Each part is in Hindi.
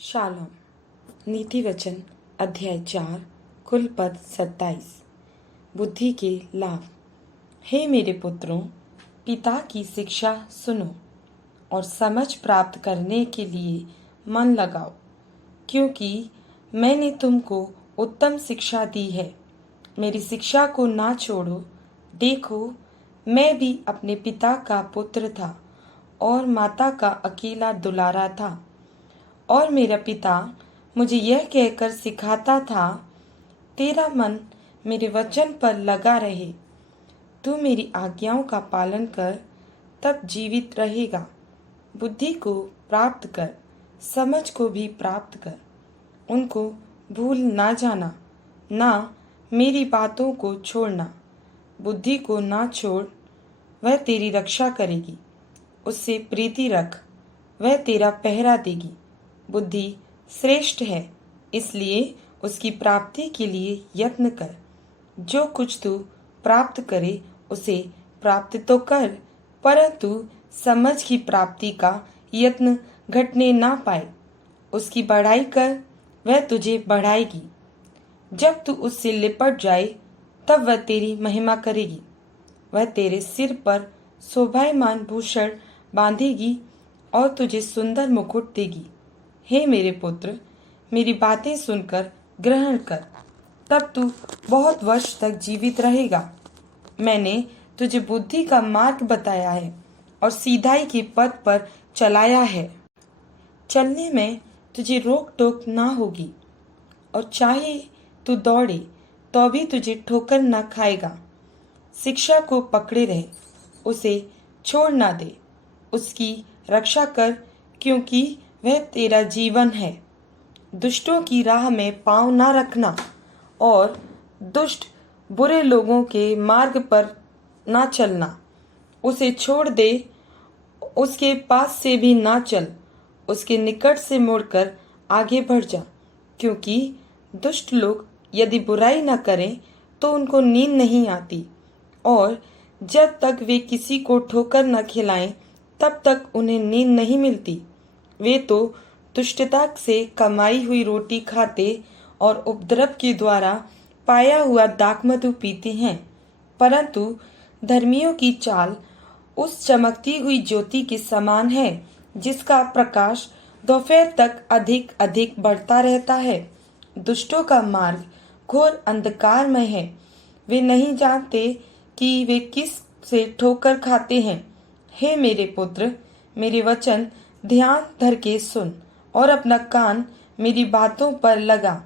शालोम। नीति वचन अध्याय 4 कुल पद 27। बुद्धि के लाभ। हे मेरे पुत्रों, पिता की शिक्षा सुनो और समझ प्राप्त करने के लिए मन लगाओ, क्योंकि मैंने तुमको उत्तम शिक्षा दी है। मेरी शिक्षा को ना छोड़ो। देखो, मैं भी अपने पिता का पुत्र था और माता का अकेला दुलारा था, और मेरा पिता मुझे यह कहकर सिखाता था, तेरा मन मेरे वचन पर लगा रहे। तू मेरी आज्ञाओं का पालन कर, तब जीवित रहेगा। बुद्धि को प्राप्त कर, समझ को भी प्राप्त कर। उनको भूल ना जाना, ना मेरी बातों को छोड़ना। बुद्धि को ना छोड़, वह तेरी रक्षा करेगी। उससे प्रीति रख, वह तेरा पहरा देगी। बुद्धि श्रेष्ठ है, इसलिए उसकी प्राप्ति के लिए यत्न कर। जो कुछ तू प्राप्त करे उसे प्राप्त तो कर, परंतु समझ की प्राप्ति का यत्न घटने ना पाए। उसकी बढ़ाई कर, वह तुझे बढ़ाएगी। जब तू उससे लिपट जाए, तब वह तेरी महिमा करेगी। वह तेरे सिर पर शोभायमान भूषण बांधेगी और तुझे सुंदर मुकुट देगी। हे मेरे पुत्र, मेरी बातें सुनकर ग्रहण कर, तब तू बहुत वर्ष तक जीवित रहेगा। मैंने तुझे बुद्धि का मार्ग बताया है और सीधाई के पथ पर चलाया है। चलने में तुझे रोक टोक ना होगी, और चाहे तू दौड़े तो भी तुझे ठोकर न खाएगा। शिक्षा को पकड़े रहे, उसे छोड़ ना दे। उसकी रक्षा कर, क्योंकि वह तेरा जीवन है। दुष्टों की राह में पांव ना रखना, और दुष्ट बुरे लोगों के मार्ग पर ना चलना। उसे छोड़ दे, उसके पास से भी ना चल। उसके निकट से मुड़कर आगे बढ़ जा, क्योंकि दुष्ट लोग यदि बुराई न करें तो उनको नींद नहीं आती, और जब तक वे किसी को ठोकर न खिलाएं तब तक उन्हें नींद नहीं मिलती। वे तो दुष्टता से कमाई हुई रोटी खाते और उपद्रव के द्वारा पाया हुआ दाखमधु पीते हैं, परंतु धर्मियों की चाल उस चमकती हुई ज्योति के समान है, जिसका प्रकाश दोपहर तक अधिक अधिक बढ़ता रहता है। दुष्टों का मार्ग घोर अंधकार में है। वे नहीं जानते कि वे किस से ठोकर खाते हैं। हे मेरे पुत्र, मेरे वचन ध्यान धर के सुन और अपना कान मेरी बातों पर लगा।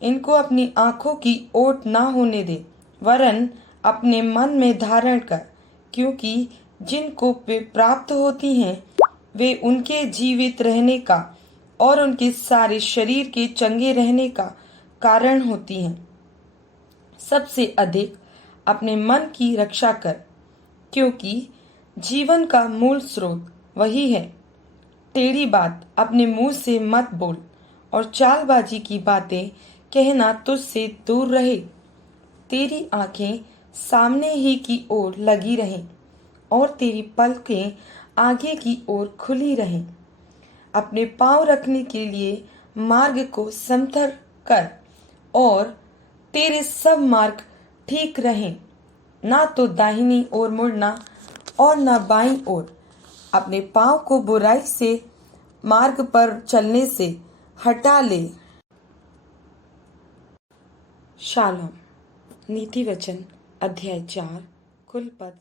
इनको अपनी आंखों की ओट ना होने दे, वरन अपने मन में धारण कर, क्योंकि जिनको वे प्राप्त होती हैं वे उनके जीवित रहने का और उनके सारे शरीर के चंगे रहने का कारण होती हैं। सबसे अधिक अपने मन की रक्षा कर, क्योंकि जीवन का मूल स्रोत वही है। टेढ़ी बात अपने मुंह से मत बोल, और चालबाजी की बातें कहना तुझसे दूर रहे। तेरी आंखें सामने ही की ओर लगी रहें, और तेरी पलकें आगे की ओर खुली रहें। अपने पांव रखने के लिए मार्ग को समतल कर, और तेरे सब मार्ग ठीक रहें। ना तो दाहिनी ओर मुड़ना और ना बाईं ओर। अपने पांव को बुराई से मार्ग पर चलने से हटा ले। शालोम। नीति वचन अध्याय 4 कुल पद